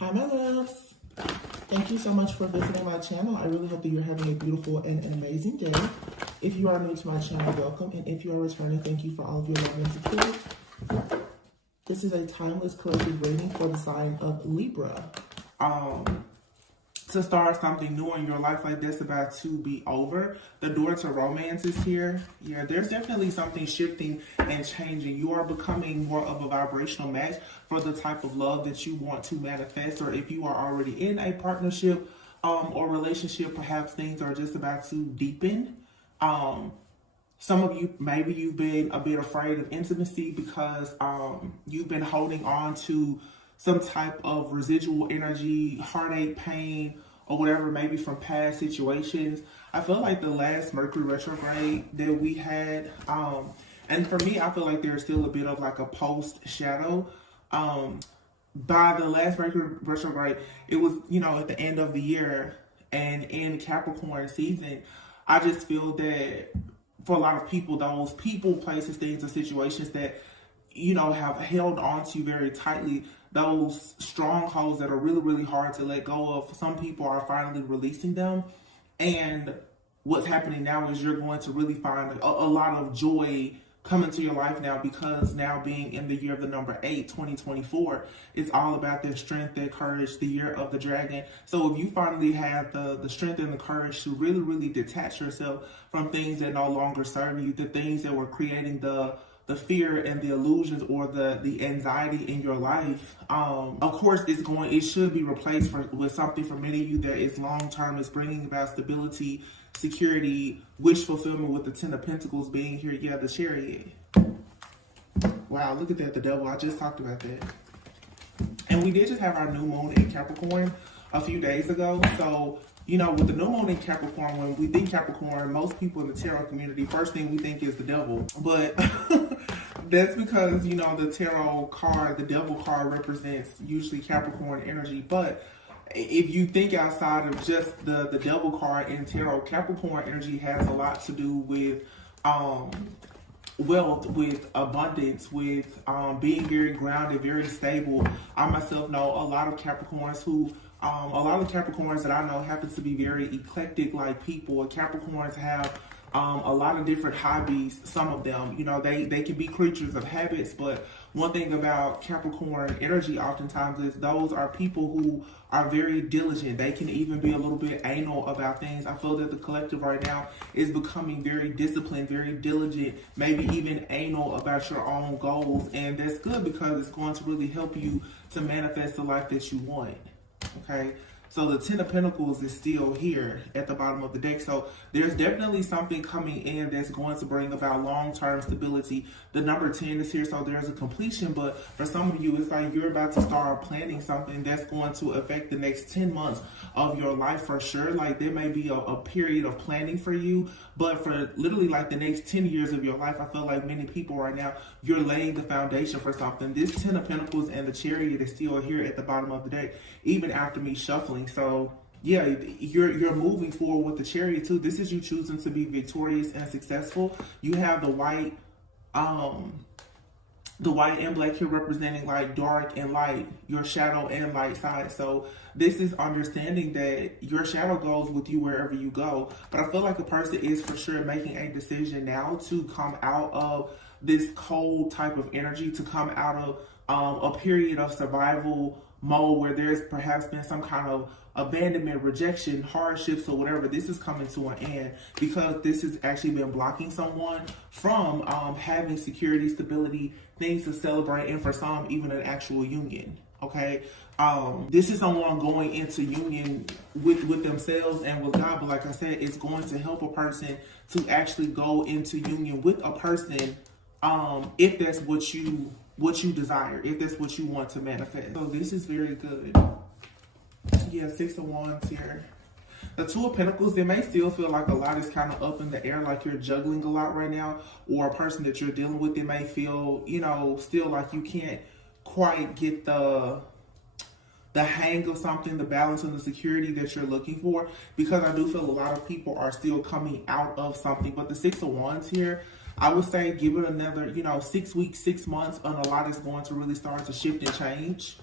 Hi, my loves. Thank you so much for visiting my channel. I really hope that you're having a beautiful and an amazing day. If you are new to my channel, welcome. And if you are returning, thank you for all of your love and support. This is a timeless collective reading for the sign of Libra. To start something new in your life like this about to be over. The door to romance is here. Yeah, there's definitely something shifting and changing. You are becoming more of a vibrational match for the type of love that you want to manifest, or if you are already in a partnership or relationship, perhaps things are just about to deepen. Some of you, maybe you've been a bit afraid of intimacy because you've been holding on to some type of residual energy, heartache, pain, or whatever, maybe from past situations. I feel like the last Mercury retrograde that we had, and for me, I feel like there's still a bit of like a post shadow. By the last Mercury retrograde, it was, at the end of the year and in Capricorn season. I just feel that for a lot of people, those people, places, things, or situations that, have held on to you very tightly, those strongholds that are really, really hard to let go of, some people are finally releasing them. And what's happening now is you're going to really find a lot of joy come into your life now, because now being in the year of the number 8, 2024, it's all about that strength, that courage, the year of the dragon. So if you finally have the strength and the courage to really, really detach yourself from things that no longer serve you, the things that were creating the fear and the illusions or the anxiety in your life, of course it should be replaced with something for many of you that is long-term, is bringing about stability, security, wish fulfillment, with the 10 of Pentacles being here. Yeah, the Chariot. Wow, look at that, the Devil. I just talked about that. And we did just have our new moon in Capricorn a few days ago. So, with the new moon in Capricorn, when we think Capricorn, most people in the tarot community, first thing we think is the devil. But that's because, the tarot card, the devil card, represents usually Capricorn energy. But if you think outside of just the devil card in tarot, Capricorn energy has a lot to do with wealth, with abundance, with being very grounded, very stable. I myself know a lot of Capricorns who, a lot of Capricorns that I know happen to be very eclectic like people. Capricorns have a lot of different hobbies. Some of them, they can be creatures of habits, but one thing about Capricorn energy oftentimes is those are people who are very diligent. They can even be a little bit anal about things. I feel that the collective right now is becoming very disciplined, very diligent, maybe even anal about your own goals. And that's good because it's going to really help you to manifest the life that you want. Okay. So the 10 of Pentacles is still here at the bottom of the deck. So there's definitely something coming in that's going to bring about long-term stability. The number 10 is here, so there's a completion. But for some of you, it's like you're about to start planning something that's going to affect the next 10 months of your life for sure. Like there may be a period of planning for you, but for literally like the next 10 years of your life, I feel like many people right now, you're laying the foundation for something. This 10 of Pentacles and the Chariot is still here at the bottom of the deck, even after me shuffling. So yeah, you're moving forward with the Chariot too. This is you choosing to be victorious and successful. You have the white and black here representing like dark and light, your shadow and light side. So this is understanding that your shadow goes with you wherever you go. But I feel like a person is for sure making a decision now to come out of this cold type of energy, to come out of a period of survival mode where there's perhaps been some kind of abandonment, rejection, hardships, or whatever. This is coming to an end because this has actually been blocking someone from having security, stability, things to celebrate, and for some, even an actual union. Okay, this is someone going into union with themselves and with God. But like I said, it's going to help a person to actually go into union with a person if that's what you desire, if that's what you want to manifest. So this is very good. Yeah, 6 of Wands here. The 2 of Pentacles, it may still feel like a lot is kind of up in the air, like you're juggling a lot right now, or a person that you're dealing with, it may feel, still like you can't quite get the hang of something, the balance and the security that you're looking for, because I do feel a lot of people are still coming out of something. But the 6 of Wands here, I would say give it another, 6 weeks, 6 months, and a lot is going to really start to shift and change.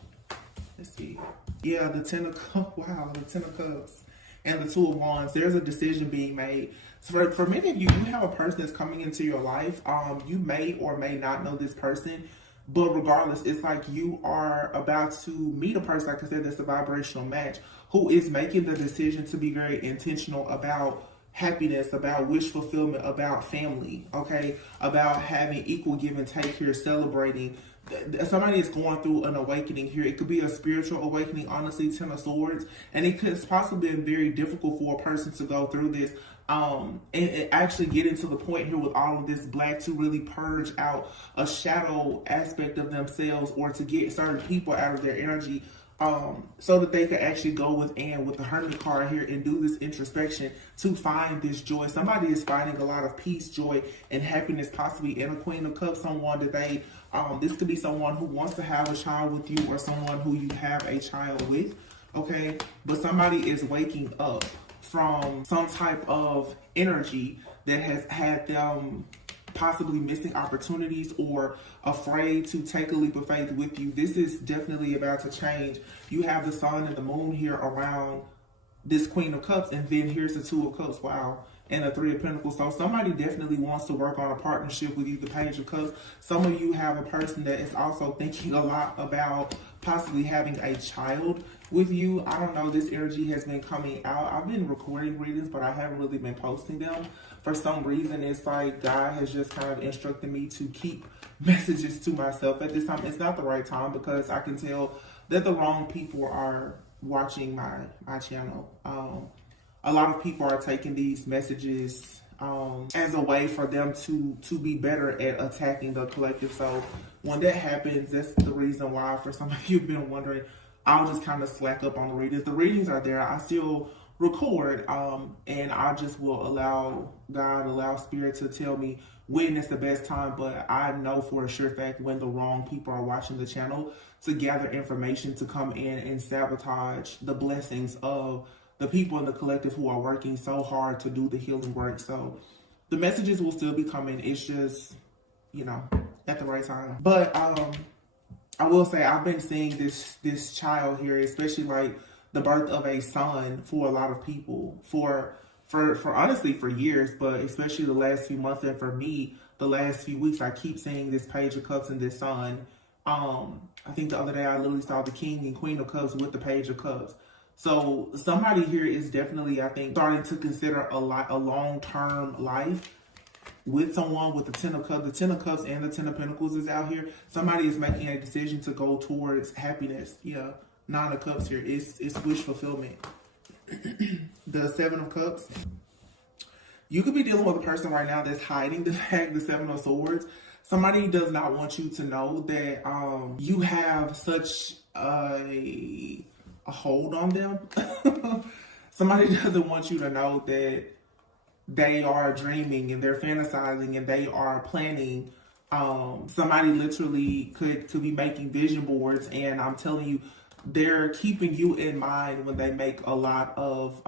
Let's see. Yeah, the Ten of Cups. Wow, the Ten of Cups and the Two of Wands. There's a decision being made. So for many of you, you have a person that's coming into your life. You may or may not know this person, but regardless, it's like you are about to meet a person, like I said, that's a vibrational match, who is making the decision to be very intentional about happiness, about wish fulfillment, about family, okay, about having equal give and take here, celebrating. Somebody is going through an awakening here. It could be a spiritual awakening, honestly, Ten of Swords, and it could possibly be very difficult for a person to go through this and actually getting to the point here with all of this black to really purge out a shadow aspect of themselves, or to get certain people out of their energy, so that they could actually go within with the Hermit card here and do this introspection to find this joy. Somebody is finding a lot of peace, joy, and happiness, possibly in a Queen of Cups. Someone that they, this could be someone who wants to have a child with you, or someone who you have a child with, okay? But somebody is waking up from some type of energy that has had them possibly missing opportunities or afraid to take a leap of faith with you. This is definitely about to change. You have the Sun and the Moon here around this Queen of Cups, and then here's the Two of Cups, wow, and the Three of Pentacles. So somebody definitely wants to work on a partnership with you, the Page of Cups. Some of you have a person that is also thinking a lot about possibly having a child with you. I don't know, this energy has been coming out. I've been recording readings, but I haven't really been posting them. For some reason, it's like God has just kind of instructed me to keep messages to myself at this time. It's not the right time, because I can tell that the wrong people are watching my channel. A lot of people are taking these messages as a way for them to be better at attacking the collective. So when that happens, that's the reason why, for some of you have been wondering, I'll just kind of slack up on the readings. The readings are there. I still record, and I just will allow God, allow Spirit to tell me when is the best time. But I know for a sure fact when the wrong people are watching the channel to gather information to come in and sabotage the blessings of the people in the collective who are working so hard to do the healing work. So the messages will still be coming. It's just, you know, at the right time. But I will say I've been seeing this child here, especially like the birth of a son for a lot of people for honestly for years, but especially the last few months, and for me the last few weeks, I keep seeing this Page of Cups and this son. I think the other day I literally saw the King and Queen of Cups with the Page of Cups. So somebody here is definitely, I think, starting to consider a long-term life with someone with the Ten of Cups. The Ten of Cups and the Ten of Pentacles is out here. Somebody is making a decision to go towards happiness. Yeah, Nine of Cups here. It's wish fulfillment. The Seven of Cups. You could be dealing with a person right now that's hiding the fact, the Seven of Swords. Somebody does not want you to know that you have such a hold on them. Somebody doesn't want you to know that they are dreaming and they're fantasizing and they are planning. Somebody literally could be making vision boards, and I'm telling you, they're keeping you in mind when they make a lot of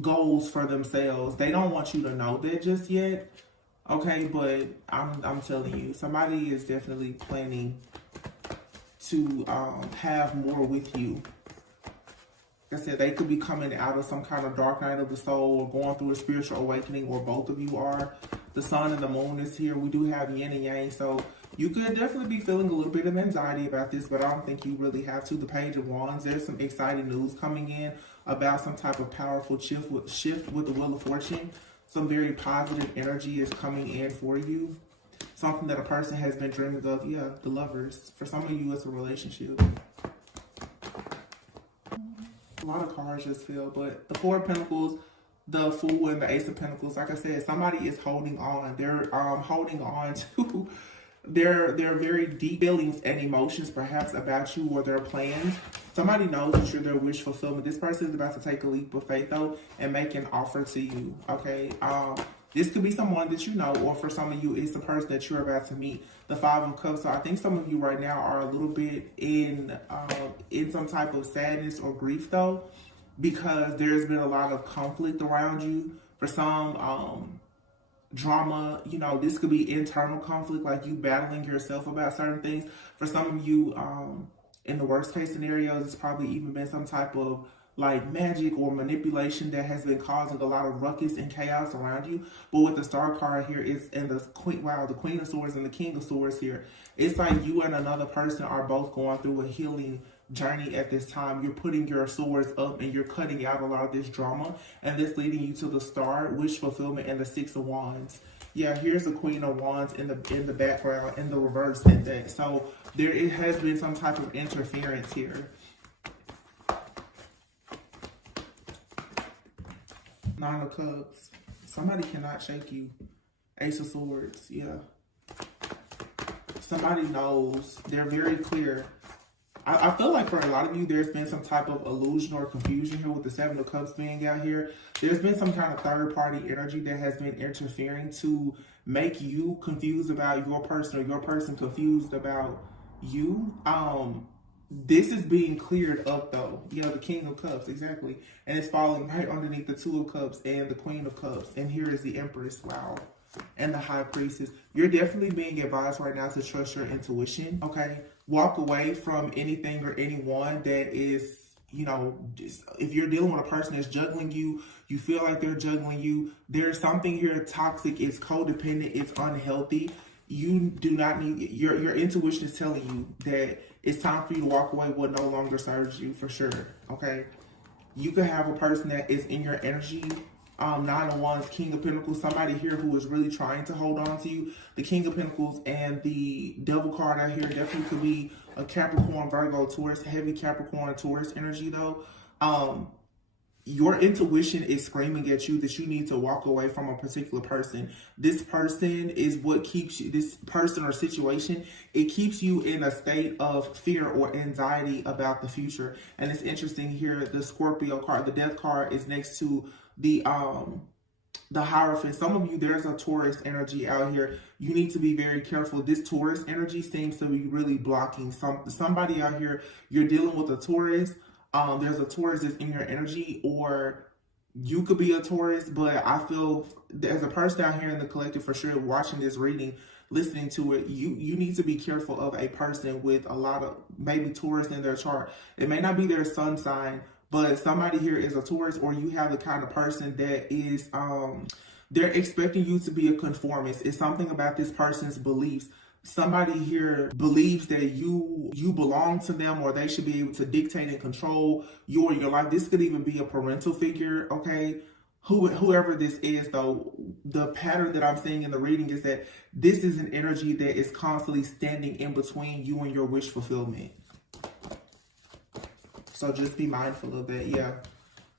goals for themselves. They don't want you to know that just yet, okay? But I'm telling you, somebody is definitely planning to have more with you. Like I said, they could be coming out of some kind of dark night of the soul, or going through a spiritual awakening, or both of you are. The Sun and the Moon is here. We do have yin and yang, so you could definitely be feeling a little bit of anxiety about this, but I don't think you really have to. The Page of Wands, there's some exciting news coming in about some type of powerful shift with the Wheel of Fortune. Some very positive energy is coming in for you. Something that a person has been dreaming of. Yeah, the Lovers. For some of you, it's a relationship. A lot of cards just fell, but the Four of Pentacles, the Fool, and the Ace of Pentacles, like I said, somebody is holding on. They're holding on to their very deep feelings and emotions, perhaps about you or their plans. Somebody knows that you're their wish fulfillment. This person is about to take a leap of faith, though, and make an offer to you, okay? This could be someone that you know, or for some of you, it's the person that you're about to meet. The Five of Cups. So I think some of you right now are a little bit in some type of sadness or grief, though, because there's been a lot of conflict around you. For some, drama, you know, this could be internal conflict, like you battling yourself about certain things. For some of you, In the worst case scenarios, it's probably even been some type of like magic or manipulation that has been causing a lot of ruckus and chaos around you. But with the Star card here, it's and the Queen, wow, the Queen of Swords and the King of Swords here. It's like you and another person are both going through a healing journey at this time. You're putting your swords up and you're cutting out a lot of this drama, and this leading you to the Star, wish fulfillment, and the Six of Wands. Yeah, here's the Queen of Wands in the background, in the reverse in that. So there it has been some type of interference here. Nine of Cups. Somebody cannot shake you. Ace of Swords. Yeah. Somebody knows. They're very clear. I feel like for a lot of you, there's been some type of illusion or confusion here with the Seven of Cups being out here. There's been some kind of third-party energy that has been interfering to make you confused about your person or your person confused about you. This is being cleared up though. You know, the King of Cups, exactly. And it's falling right underneath the Two of Cups and the Queen of Cups. And here is the Empress, wow. And the High Priestess. You're definitely being advised right now to trust your intuition, okay? Walk away from anything or anyone that is, you know, just, if you're dealing with a person that's juggling you, you feel like they're juggling you, there's something here toxic, it's codependent, it's unhealthy. You do not need, your intuition is telling you that it's time for you to walk away what no longer serves you, for sure, okay? You could have a person that is in your energy, Nine of Wands, King of Pentacles, somebody here who is really trying to hold on to you. The King of Pentacles and the Devil card out here definitely could be a Capricorn, Virgo, Taurus, heavy Capricorn, Taurus energy though. Your intuition is screaming at you that you need to walk away from a particular person. This person is what keeps you, this person or situation, it keeps you in a state of fear or anxiety about the future. And it's interesting here, the Scorpio card, the Death card is next to the Hierophant. Some of you, there's a Taurus energy out here. You need to be very careful. This Taurus energy seems to be really blocking somebody out here. You're dealing with a Taurus. There's a Taurus that's in your energy, or you could be a Taurus, but I feel there's a person out here in the collective for sure watching this reading, listening to it. You need to be careful of a person with a lot of maybe Taurus in their chart. It may not be their sun sign, but somebody here is a Taurus, or you have the kind of person that is, they're expecting you to be a conformist. It's something about this person's beliefs. Somebody here believes that you belong to them, or they should be able to dictate and control your life. This could even be a parental figure, okay? Whoever this is, though, the pattern that I'm seeing in the reading is that this is an energy that is constantly standing in between you and your wish fulfillment. So just be mindful of that, yeah.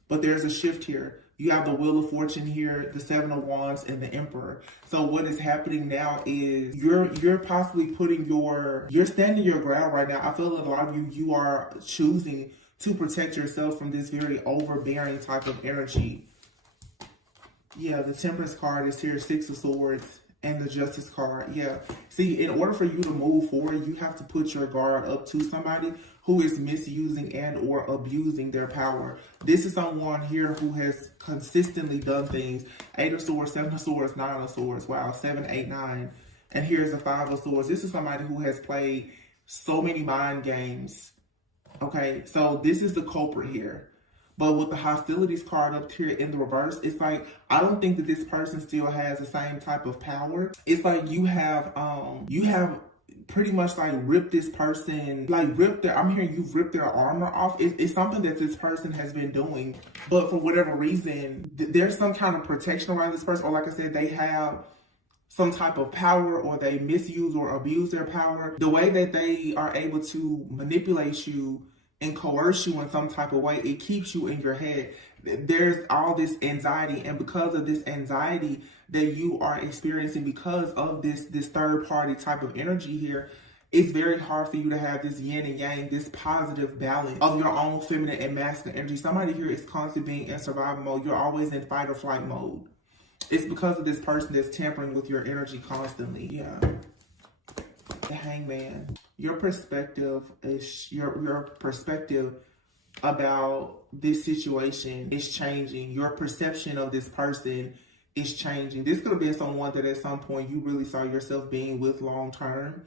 But there's a shift here. You have the Wheel of Fortune here, the Seven of Wands, and the Emperor. So what is happening now is you're possibly you're standing your ground right now. I feel that a lot of you are choosing to protect yourself from this very overbearing type of energy. Yeah, the Temperance card is here, Six of Swords, and the Justice card. Yeah. See, in order for you to move forward, you have to put your guard up to somebody who is misusing and or abusing their power. This is someone here who has consistently done things. Eight of Swords, Seven of Swords, Nine of Swords. Wow, 7, 8, 9. And here's the Five of Swords. This is somebody who has played so many mind games. Okay, so this is the culprit here. But with the Hostilities card up here in the reverse, it's like, I don't think that this person still has the same type of power. It's like you have pretty much like ripped this person, like I'm hearing you've ripped their armor off. It's something that this person has been doing, but for whatever reason, there's some kind of protection around this person, or like I said, they have some type of power, or they misuse or abuse their power. The way that they are able to manipulate you and coerce you in some type of way, it keeps you in your head. There's all this anxiety, and because of this anxiety that you are experiencing because of this third party type of energy here, it's very hard for you to have this yin and yang, this positive balance of your own feminine and masculine energy. Somebody here is constantly being in survival mode. You're always in fight or flight mode. It's because of this person that's tampering with your energy constantly. Yeah. The Hangman. Your perspective is your perspective about this situation is changing. Your perception of this person is changing. This could have been someone that at some point you really saw yourself being with long term.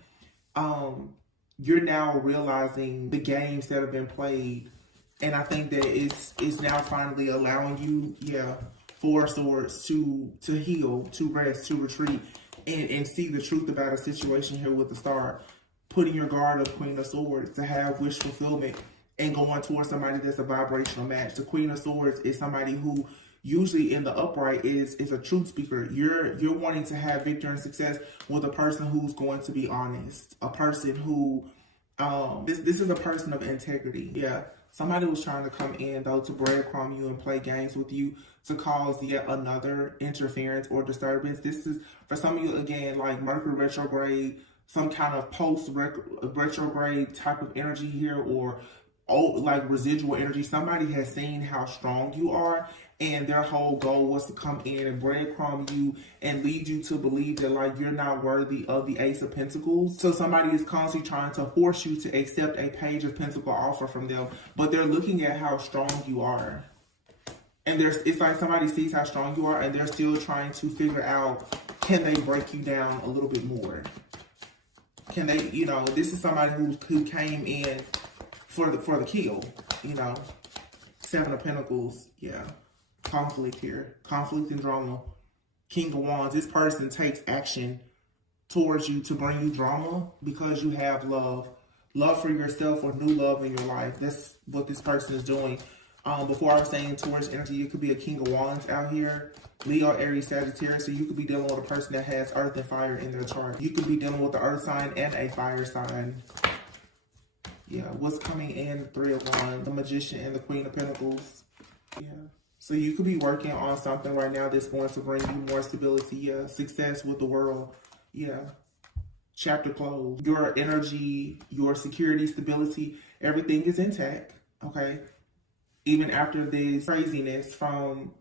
you're now realizing the games that have been played. And I think that it's now finally allowing you, yeah, Four of Swords, to heal, to rest, to retreat, and see the truth about a situation here with the Star. Putting your guard up, Queen of Swords, to have wish fulfillment and going towards somebody that's a vibrational match. The Queen of Swords is somebody who usually in the upright is a truth speaker. You're wanting to have victory and success with a person who's going to be honest, a person who this is a person of integrity. Yeah. Somebody was trying to come in, though, to breadcrumb you and play games with you to cause yet another interference or disturbance. This is, for some of you, again, like Mercury retrograde, some kind of post-retrograde type of energy here, or like residual energy. Somebody has seen how strong you are, and their whole goal was to come in and breadcrumb you and lead you to believe that, like, you're not worthy of the Ace of Pentacles. So somebody is constantly trying to force you to accept a Page of Pentacle offer from them, but they're looking at how strong you are. And it's like somebody sees how strong you are, and they're still trying to figure out, can they break you down a little bit more? Can they, you know, this is somebody who came in for the kill, you know. Seven of Pentacles, yeah. Conflict here. Conflict and drama. King of Wands. This person takes action towards you to bring you drama because you have love. Love for yourself or new love in your life. That's what this person is doing. Before I was saying towards energy, it could be a King of Wands out here. Leo, Aries, Sagittarius. So you could be dealing with a person that has earth and fire in their chart. You could be dealing with the earth sign and a fire sign. Yeah, what's coming in? The Three of Wands, the Magician, and the Queen of Pentacles. Yeah. So you could be working on something right now that's going to bring you more stability. Yeah. Success with the world. Yeah. Chapter closed. Your energy, your security, stability, everything is intact. Okay. Even after this craziness from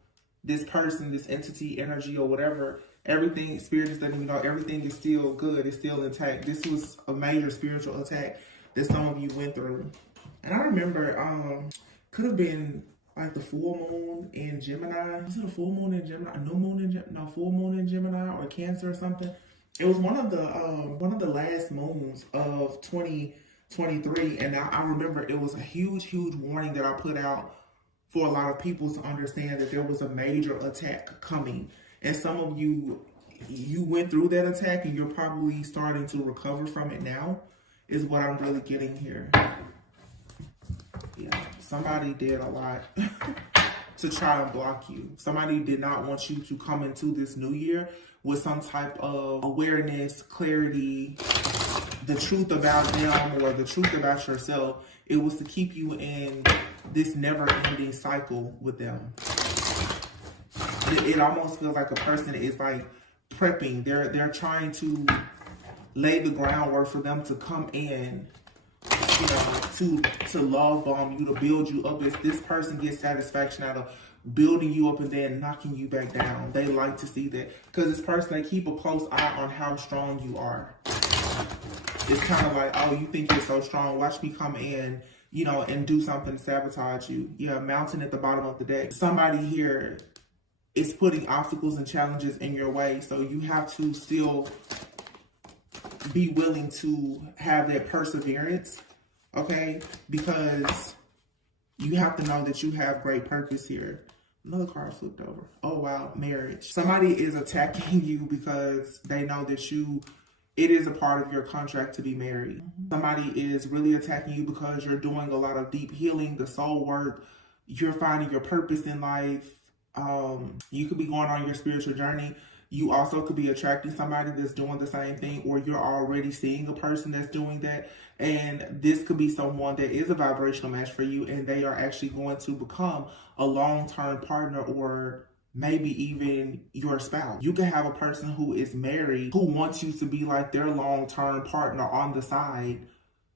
this person, this entity, energy, or whatever, everything, Spirit is letting you know, everything is still good. It's still intact. This was a major spiritual attack that some of you went through. And I remember, could have been like the full moon in Gemini. Was it a full moon in Gemini? A new moon in Gemini? No, full moon in Gemini or Cancer or something. It was one of the last moons of 2023, and I remember it was a huge warning that I put out for a lot of people to understand that there was a major attack coming. And some of you went through that attack, and you're probably starting to recover from it now, is what I'm really getting here. Yeah, somebody did a lot to try and block you. Somebody did not want you to come into this new year with some type of awareness, clarity, the truth about them or the truth about yourself. It was to keep you in this never-ending cycle with them. It almost feels like a person is like prepping. They're trying to lay the groundwork for them to come in, you know, to love bomb you, to build you up. If this person gets satisfaction out of building you up and then knocking you back down, they like to see that. Because this person, they keep a close eye on how strong you are. It's kind of like, oh, you think you're so strong, watch me come in, you know, and do something to sabotage you. Yeah, mountain at the bottom of the deck. Somebody here is putting obstacles and challenges in your way, so you have to still be willing to have that perseverance, okay? Because you have to know that you have great purpose here. Another card flipped over. Oh, wow. Marriage. Somebody is attacking you because they know that it is a part of your contract to be married. Somebody is really attacking you because you're doing a lot of deep healing, the soul work. You're finding your purpose in life. You could be going on your spiritual journey. You also could be attracting somebody that's doing the same thing, or you're already seeing a person that's doing that. And this could be someone that is a vibrational match for you, and they are actually going to become a long-term partner, or maybe even your spouse. You could have a person who is married who wants you to be like their long-term partner on the side,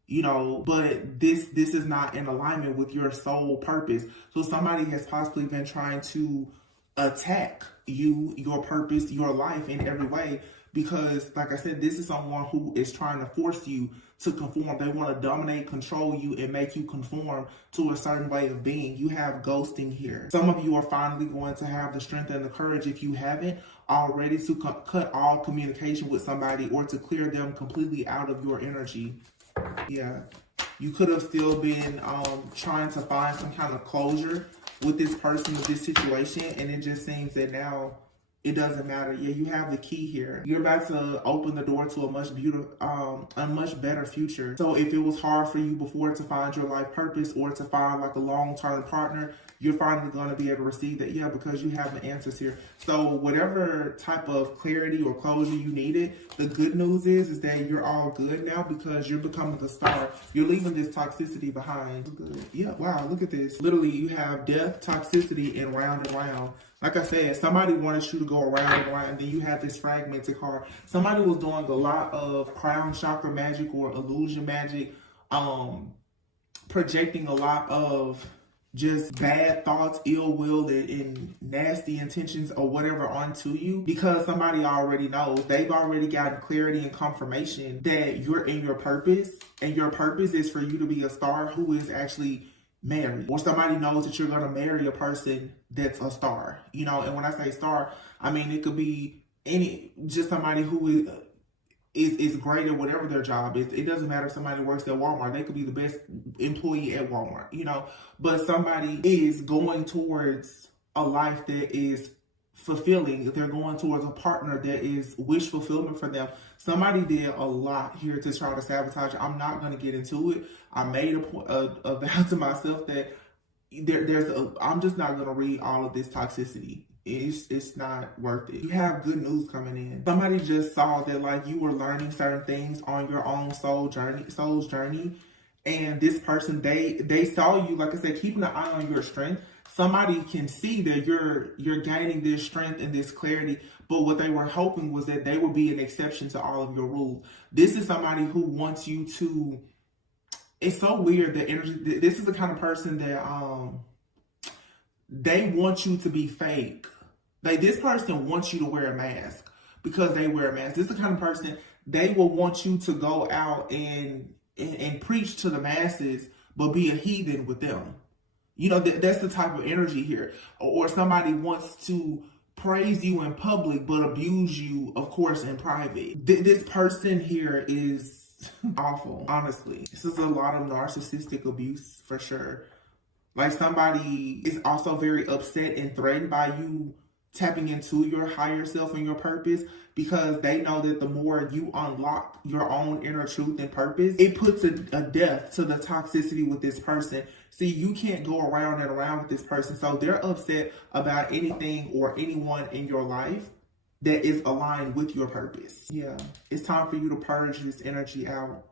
you know, but this is not in alignment with your soul purpose. So somebody has possibly been trying to attack you, your purpose, your life in every way, because like I said, this is someone who is trying to force you to conform. They want to dominate, control you, and make you conform to a certain way of being. You have ghosting here. Some of you are finally going to have the strength and the courage, if you haven't already, to cut all communication with somebody or to clear them completely out of your energy. Yeah. You could have still been trying to find some kind of closure with this person, with this situation, and it just seems that now it doesn't matter. Yeah, you have the key here. You're about to open the door to a much better future. So if it was hard for you before to find your life purpose or to find like a long-term partner, you're finally going to be able to receive that, yeah, because you have the answers here. So whatever type of clarity or closure you needed, the good news is that you're all good now because you're becoming the star. You're leaving this toxicity behind. Good. Yeah, wow, look at this. Literally, you have death, toxicity, and round. Like I said, somebody wanted you to go around and around, and then you have this fragmented card. Somebody was doing a lot of crown chakra magic or illusion magic, projecting a lot of just bad thoughts, ill will, and nasty intentions or whatever onto you because somebody already knows. They've already gotten clarity and confirmation that you're in your purpose, and your purpose is for you to be a star who is actually married, or somebody knows that you're going to marry a person that's a star, you know. And when I say star, I mean it could be just somebody who is great at whatever their job is. It doesn't matter if somebody works at Walmart. They could be the best employee at Walmart, you know. But somebody is going towards a life that is fulfilling. They're going towards a partner that is wish fulfillment for them. Somebody did a lot here to try to sabotage. I'm not going to get into it. I made a vow to myself that I'm just not going to read all of this toxicity. It's not worth it. You have good news coming in. Somebody just saw that like you were learning certain things on your own soul's journey. And this person, they saw you, like I said, keeping an eye on your strength. Somebody can see that you're gaining this strength and this clarity, but what they were hoping was that they would be an exception to all of your rules. This is somebody who wants you to, it's so weird, the energy, this is the kind of person that they want you to be fake. Like this person wants you to wear a mask because they wear a mask. This is the kind of person, they will want you to go out and preach to the masses, but be a heathen with them. You know, that's the type of energy here. Or somebody wants to praise you in public, but abuse you, of course, in private. This person here is awful, honestly. This is a lot of narcissistic abuse for sure. Like somebody is also very upset and threatened by you tapping into your higher self and your purpose because they know that the more you unlock your own inner truth and purpose, it puts a death to the toxicity with this person. See, you can't go around and around with this person. So they're upset about anything or anyone in your life that is aligned with your purpose. Yeah, it's time for you to purge this energy out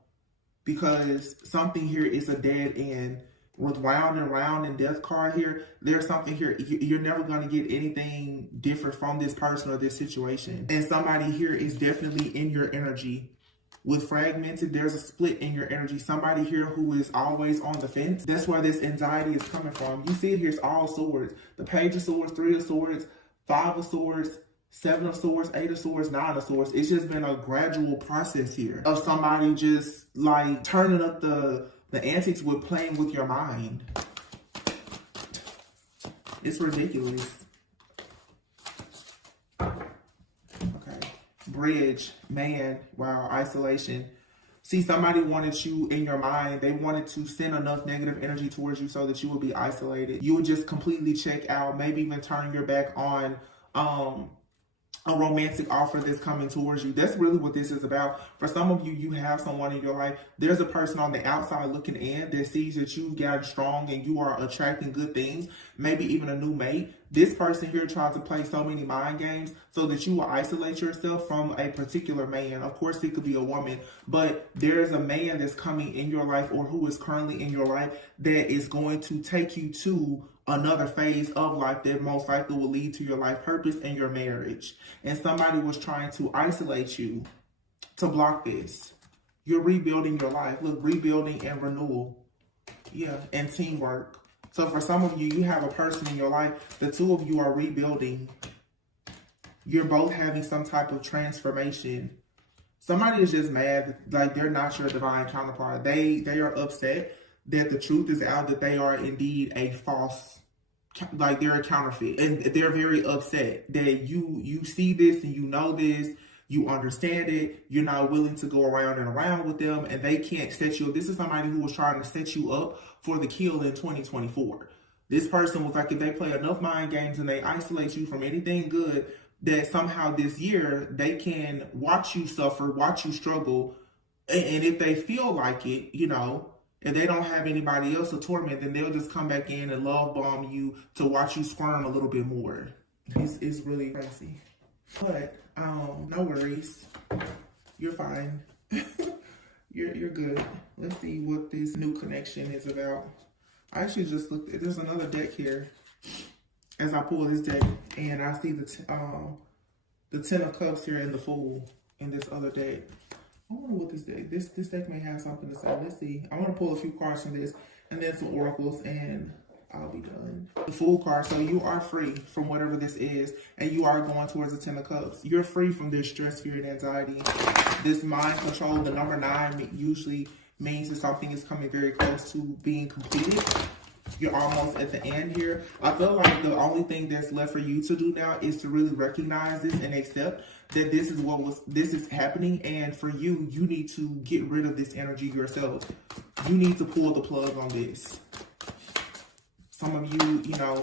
because something here is a dead end. With round and round and death card here, there's something here. You're never going to get anything different from this person or this situation. And somebody here is definitely in your energy. With fragmented, there's a split in your energy. Somebody here who is always on the fence. That's where this anxiety is coming from. You see it here's all swords. The Page of Swords, 3 of Swords, 5 of Swords, 7 of Swords, 8 of Swords, 9 of Swords. It's just been a gradual process here of somebody just like turning up the antics with playing with your mind. It's ridiculous. Okay. Bridge, man, wow, isolation. See, somebody wanted you in your mind. They wanted to send enough negative energy towards you so that you would be isolated. You would just completely check out, maybe even turn your back on a romantic offer that's coming towards you. That's really what this is about. For some of you, you have someone in your life. There's a person on the outside looking in that sees that you've gotten strong and you are attracting good things, maybe even a new mate. This person here tries to play so many mind games so that you will isolate yourself from a particular man. Of course, it could be a woman, but there's a man that's coming in your life or who is currently in your life that is going to take you to another phase of life that most likely will lead to your life purpose and your marriage. And somebody was trying to isolate you to block this. You're rebuilding your life. Look, rebuilding and renewal. Yeah, and teamwork. So for some of you, you have a person in your life. The two of you are rebuilding. You're both having some type of transformation. Somebody is just mad, like they're not your divine counterpart. They are upset that the truth is out, that they are indeed a false, like they're a counterfeit. And they're very upset that you see this and you know this. You understand it. You're not willing to go around and around with them, and they can't set you up. This is somebody who was trying to set you up for the kill in 2024. This person was like, if they play enough mind games and they isolate you from anything good, that somehow this year they can watch you suffer, watch you struggle. And if they feel like it, you know, if they don't have anybody else to torment, then they'll just come back in and love bomb you to watch you squirm a little bit more. It's really crazy. But no worries. You're fine. You're good. Let's see what this new connection is about. I actually just looked at, there's another deck here as I pull this deck, and I see the Ten of Cups here in the Fool in this other deck. I wonder what this deck, this deck may have something to say. Let's see. I want to pull a few cards from this and then some oracles, and I'll be done. The Fool card. So you are free from whatever this is, and you are going towards the Ten of Cups. You're free from this stress, fear, and anxiety. This mind control, the number 9 usually means that something is coming very close to being completed. You're almost at the end here. I feel like the only thing that's left for you to do now is to really recognize this and accept that this is happening. And for you, you need to get rid of this energy yourself. You need to pull the plug on this. Some of you, you know,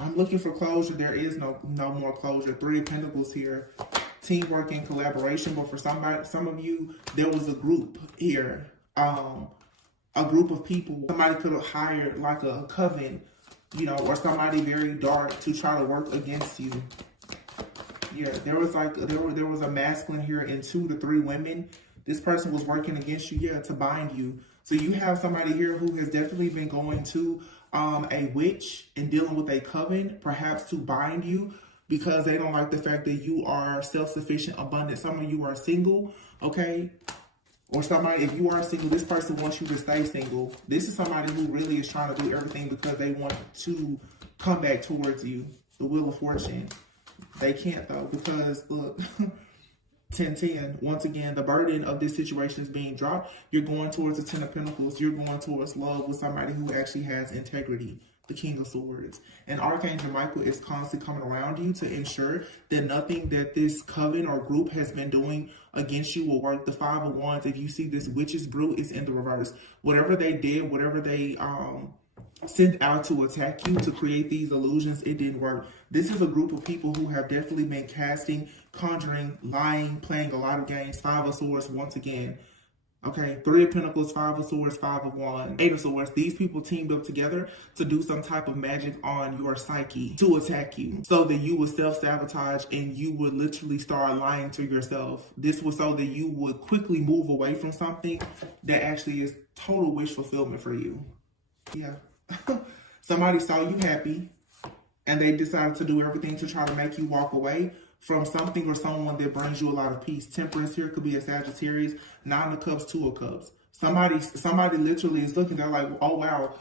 I'm looking for closure. There is no more closure. 3 of Pentacles here. Teamwork and collaboration. But for some of you, there was a group here. A group of people. Somebody could have hired like a coven, you know, or somebody very dark to try to work against you. Yeah, there was like, there was a masculine here and 2 to 3 women. This person was working against you, yeah, to bind you. So you have somebody here who has definitely been going to a witch and dealing with a coven, perhaps to bind you, because they don't like the fact that you are self-sufficient, abundant. Some of you are single, okay? Or somebody, if you are single, this person wants you to stay single. This is somebody who really is trying to do everything because they want to come back towards you. The Wheel of Fortune. They can't though, because look, 10-10. Once again, the burden of this situation is being dropped. You're going towards the 10 of Pentacles. You're going towards love with somebody who actually has integrity. The King of Swords. And Archangel Michael is constantly coming around you to ensure that nothing that this coven or group has been doing against you will work. The 5 of Wands, if you see this witch's brew, is in the reverse. Whatever they did, whatever they sent out to attack you, to create these illusions, it didn't work. This is a group of people who have definitely been casting, conjuring, lying, playing a lot of games. 5 of Swords once again. Okay, 3 of Pentacles, 5 of Swords, 5 of Wands, 8 of Swords. These people teamed up together to do some type of magic on your psyche to attack you so that you would self-sabotage and you would literally start lying to yourself. This was so that you would quickly move away from something that actually is total wish fulfillment for you. Yeah. Somebody saw you happy and they decided to do everything to try to make you walk away from something or someone that brings you a lot of peace. Temperance here could be a Sagittarius. 9 of Cups, 2 of Cups. Somebody literally is looking, they're like, oh wow,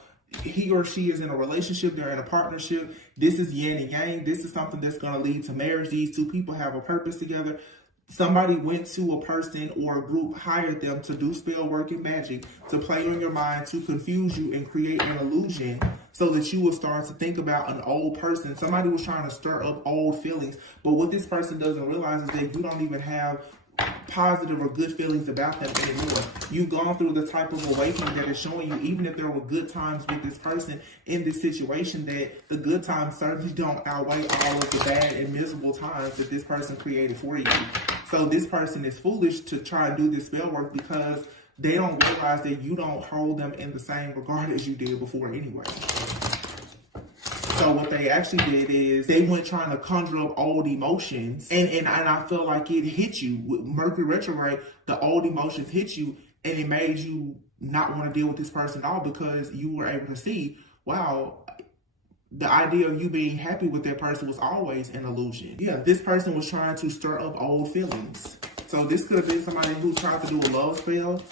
he or she is in a relationship, they're in a partnership. This is yin and yang. This is something that's going to lead to marriage. These 2 people have a purpose together. Somebody went to a person or a group, hired them to do spell work and magic, to play on your mind, to confuse you and create an illusion so that you will start to think about an old person. Somebody was trying to stir up old feelings. But what this person doesn't realize is that you don't even have positive or good feelings about them anymore. You've gone through the type of awakening that is showing you, even if there were good times with this person in this situation, that the good times certainly don't outweigh all of the bad and miserable times that this person created for you. So this person is foolish to try and do this spell work because they don't realize that you don't hold them in the same regard as you did before anyway. So what they actually did is they went trying to conjure up old emotions. And I feel like it hit you. With Mercury retrograde, the old emotions hit you and it made you not want to deal with this person at all because you were able to see, wow, the idea of you being happy with that person was always an illusion. Yeah, this person was trying to stir up old feelings. So this could have been somebody who tried to do a love spell,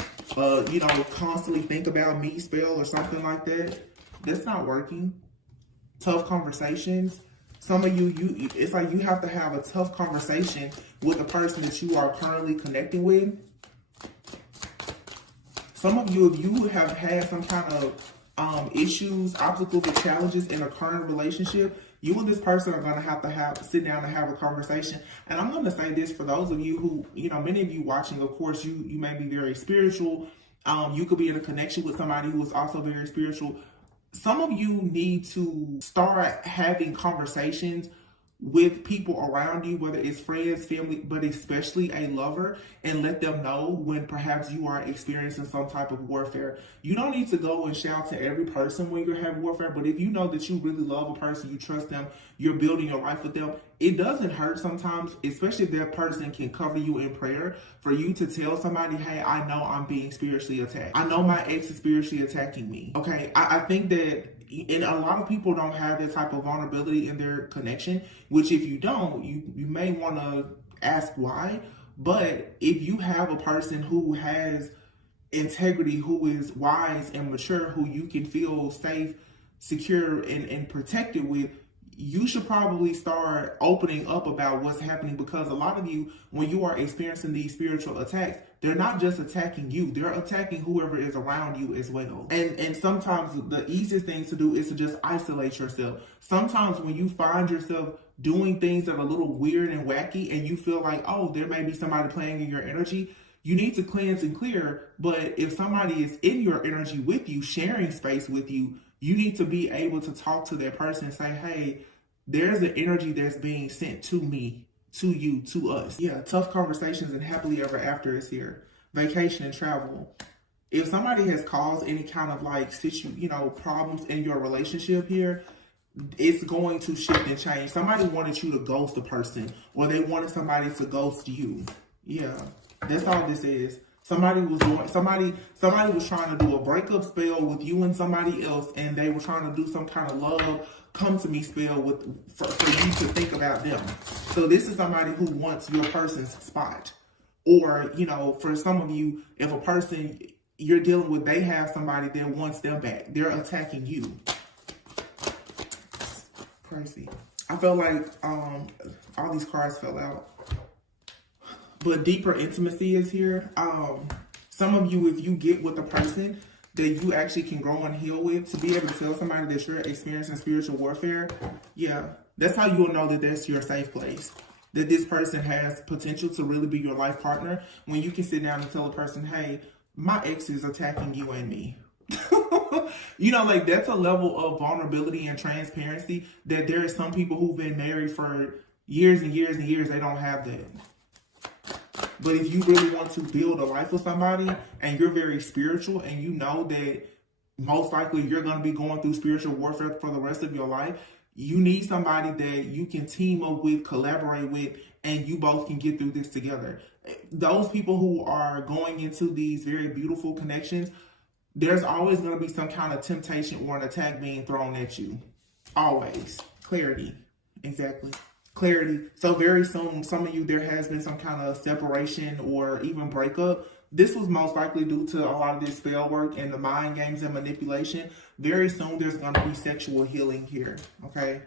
you know, constantly think about me spell or something like that. That's not working. Tough conversations. Some of you, it's like you have to have a tough conversation with the person that you are currently connecting with. Some of you, if you have had some kind of issues, obstacles, or challenges in a current relationship, you and this person are going to have sit down and have a conversation. And I'm going to say this for those of you who, many of you watching, of course, you may be very spiritual. You could be in a connection with somebody who is also very spiritual. Some of you need to start having conversations with people around you, whether it's friends, family, but especially a lover, and let them know when perhaps you are experiencing some type of warfare. You don't need to go and shout to every person when you're having warfare, but if you know that you really love a person, you trust them, you're building your life with them, it doesn't hurt sometimes, especially if that person can cover you in prayer, for you to tell somebody, hey, I know I'm being spiritually attacked. I know my ex is spiritually attacking me. Okay, I think that, and a lot of people don't have that type of vulnerability in their connection, which if you don't, you may want to ask why. But if you have a person who has integrity, who is wise and mature, who you can feel safe, secure, and protected with, you should probably start opening up about what's happening, because a lot of you, when you are experiencing these spiritual attacks, they're not just attacking you, they're attacking whoever is around you as well. And sometimes the easiest thing to do is to just isolate yourself. Sometimes when you find yourself doing things that are a little weird and wacky, and you feel like, oh, there may be somebody playing in your energy, you need to cleanse and clear. But if somebody is in your energy with you, sharing space with you, you need to be able to talk to that person and say, hey, there's an energy that's being sent to me, to you, to us. Yeah, tough conversations and happily ever after is here. Vacation and travel. If somebody has caused any kind of problems in your relationship here, it's going to shift and change. Somebody wanted you to ghost a person, or they wanted somebody to ghost you. Yeah, that's all this is. Somebody was trying to do a breakup spell with you and somebody else, and they were trying to do some kind of love come to me spell for you to think about them. So this is somebody who wants your person's spot. Or, for some of you, if a person you're dealing with, they have somebody that wants them back, they're attacking you. Crazy. I felt like all these cards fell out. But deeper intimacy is here. Some of you, if you get with a person that you actually can grow and heal with, to be able to tell somebody that you're experiencing spiritual warfare, yeah, that's how you'll know that that's your safe place. That this person has potential to really be your life partner, when you can sit down and tell a person, hey, my ex is attacking you and me. That's a level of vulnerability and transparency that there are some people who've been married for years and years and years, they don't have that. But if you really want to build a life with somebody, and you're very spiritual, and you know that most likely you're going to be going through spiritual warfare for the rest of your life, you need somebody that you can team up with, collaborate with, and you both can get through this together. Those people who are going into these very beautiful connections, there's always going to be some kind of temptation or an attack being thrown at you. Always. Clarity. Exactly. Clarity. So very soon, some of you, there has been some kind of separation or even breakup. This was most likely due to a lot of this spell work and the mind games and manipulation. Very soon, there's going to be sexual healing here, okay?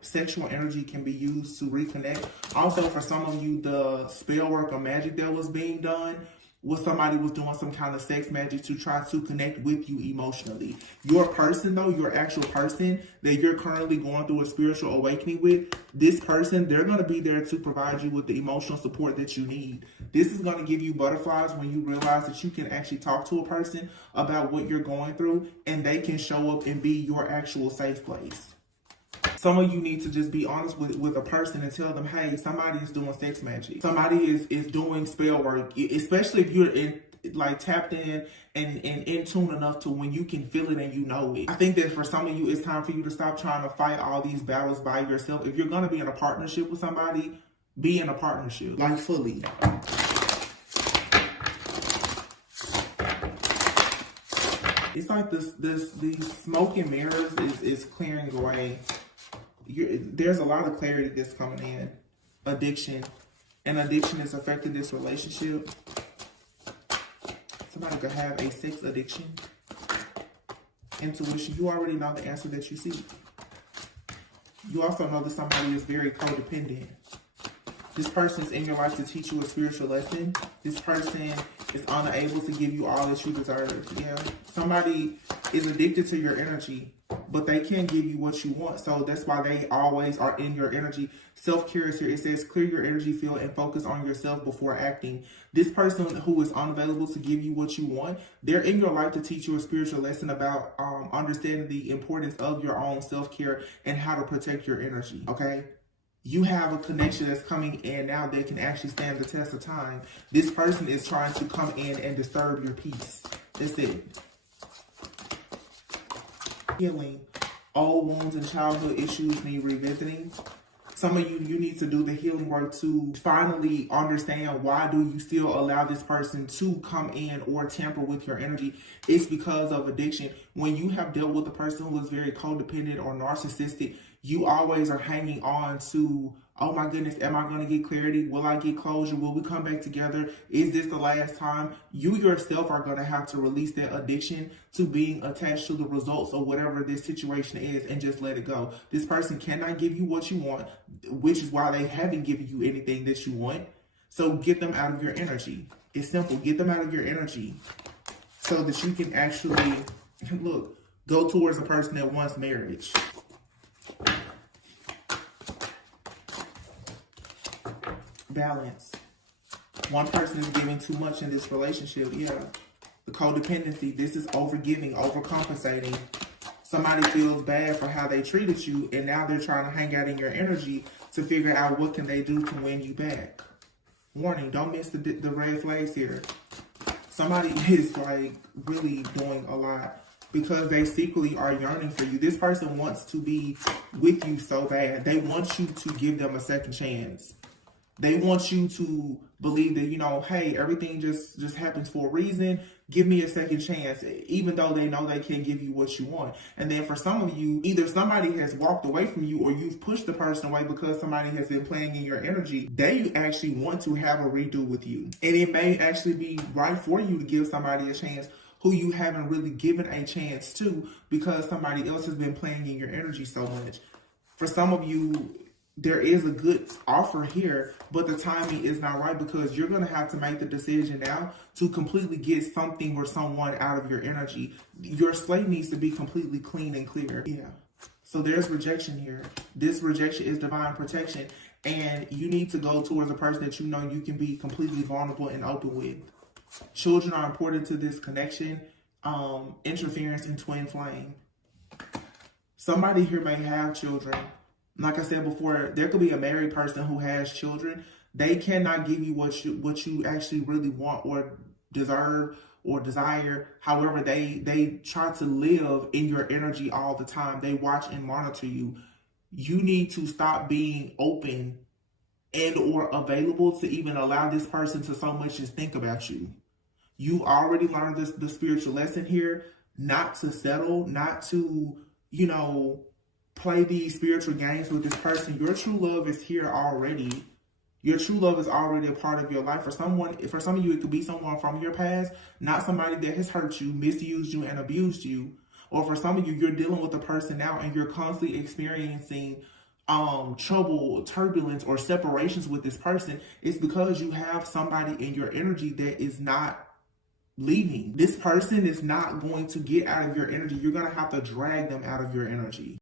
Sexual energy can be used to reconnect. Also, for some of you, the spell work or magic that was being done was somebody was doing some kind of sex magic to try to connect with you emotionally. Your person, though, your actual person that you're currently going through a spiritual awakening with, this person, they're going to be there to provide you with the emotional support that you need. This is going to give you butterflies when you realize that you can actually talk to a person about what you're going through, and they can show up and be your actual safe place. Some of you need to just be honest with a person and tell them, hey, somebody is doing sex magic. Somebody is doing spell work, especially if you're tapped in and in tune enough to when you can feel it and you know it. I think that for some of you, it's time for you to stop trying to fight all these battles by yourself. If you're going to be in a partnership with somebody, be in a partnership, fully. It's like these smoke and mirrors is clearing away. There's a lot of clarity that's coming in. Addiction. And addiction has affected this relationship. Somebody could have a sex addiction. Intuition. You already know the answer that you seek. You also know that somebody is very codependent. This person is in your life to teach you a spiritual lesson. This person is unable to give you all that you deserve. Yeah. Somebody is addicted to your energy, but they can't give you what you want. So that's why they always are in your energy. Self-care is here. It says clear your energy field and focus on yourself before acting. This person who is unavailable to give you what you want, they're in your life to teach you a spiritual lesson about understanding the importance of your own self-care and how to protect your energy, okay? You have a connection that's coming in now that can actually stand the test of time. This person is trying to come in and disturb your peace. That's it. Healing. Old wounds and childhood issues need revisiting. Some of you need to do the healing work to finally understand why do you still allow this person to come in or tamper with your energy. It's because of addiction. When you have dealt with a person who is very codependent or narcissistic, you always are hanging on to, oh my goodness, am I going to get clarity? Will I get closure? Will we come back together? Is this the last time? You yourself are going to have to release that addiction to being attached to the results of whatever this situation is and just let it go. This person cannot give you what you want, which is why they haven't given you anything that you want. So get them out of your energy. It's simple. Get them out of your energy so that you can actually, look, go towards a person that wants marriage. Balance. One person is giving too much in this relationship. Yeah. The codependency. This is overgiving, overcompensating. Somebody feels bad for how they treated you, and now they're trying to hang out in your energy to figure out what can they do to win you back. Warning, don't miss the red flags here. Somebody is like really doing a lot because they secretly are yearning for you. This person wants to be with you so bad. They want you to give them a second chance. They want you to believe that, you know, hey, everything just happens for a reason. Give me a second chance, even though they know they can't give you what you want. And then for some of you, either somebody has walked away from you or you've pushed the person away because somebody has been playing in your energy. They actually want to have a redo with you. And it may actually be right for you to give somebody a chance who you haven't really given a chance to because somebody else has been playing in your energy so much. For some of you, there is a good offer here, but the timing is not right because you're going to have to make the decision now to completely get something or someone out of your energy. Your slate needs to be completely clean and clear. Yeah. So there's rejection here. This rejection is divine protection, and you need to go towards a person that you know you can be completely vulnerable and open with. Children are important to this connection. Interference in twin flame. Somebody here may have children. Like I said before, there could be a married person who has children. They cannot give you what you actually really want or deserve or desire. However, they try to live in your energy all the time. They watch and monitor you. You need to stop being open and or available to even allow this person to so much as think about you. You already learned the spiritual lesson here, not to settle, not to, you know, play these spiritual games with this person. Your true love is here already. Your true love is already a part of your life. For some of you, it could be someone from your past, not somebody that has hurt you, misused you, and abused you. Or for some of you, you're dealing with a person now and you're constantly experiencing trouble, turbulence, or separations with this person. It's because you have somebody in your energy that is not leaving. This person is not going to get out of your energy. You're going to have to drag them out of your energy.